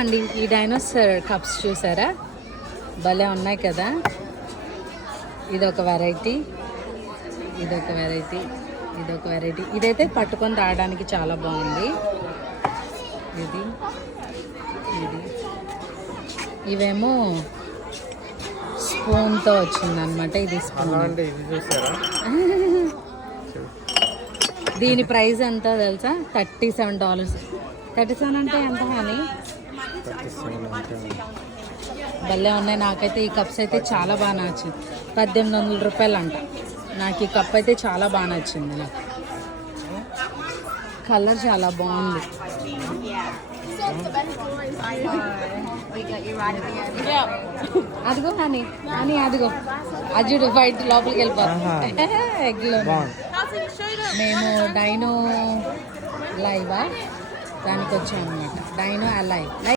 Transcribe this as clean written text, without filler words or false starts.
అండి ఈ dinosaur cups చూసారా, భలే ఉన్నాయి కదా. ఇదొక వెరైటీ, ఇదొక వెరైటీ, ఇదొక వెరైటీ. ఇదైతే పట్టుకొని రావడానికి చాలా బాగుంది. ఇది ఇది ఇవేమో స్పూన్తో వచ్చిందనమాట. ఇది స్పూన్. దీని ప్రైస్ ఎంత తెలుసా? $37. 37 అంటే ఎంత అని భలే ఉన్నాయి. నాకైతే ఈ కప్స్ అయితే చాలా బాగా నచ్చింది. $1800 అంట. నాకు ఈ కప్ అయితే చాలా బాగా నచ్చింది. నాకు కలర్ చాలా బాగుంది. అదిగో అని అని అదిగో అజుడు బయట లోపలికి వెళ్ళిపోతుంది. ఎగ్లో మేము డైనో లైవా దానికి వచ్చాం అనమాట. Dino alive.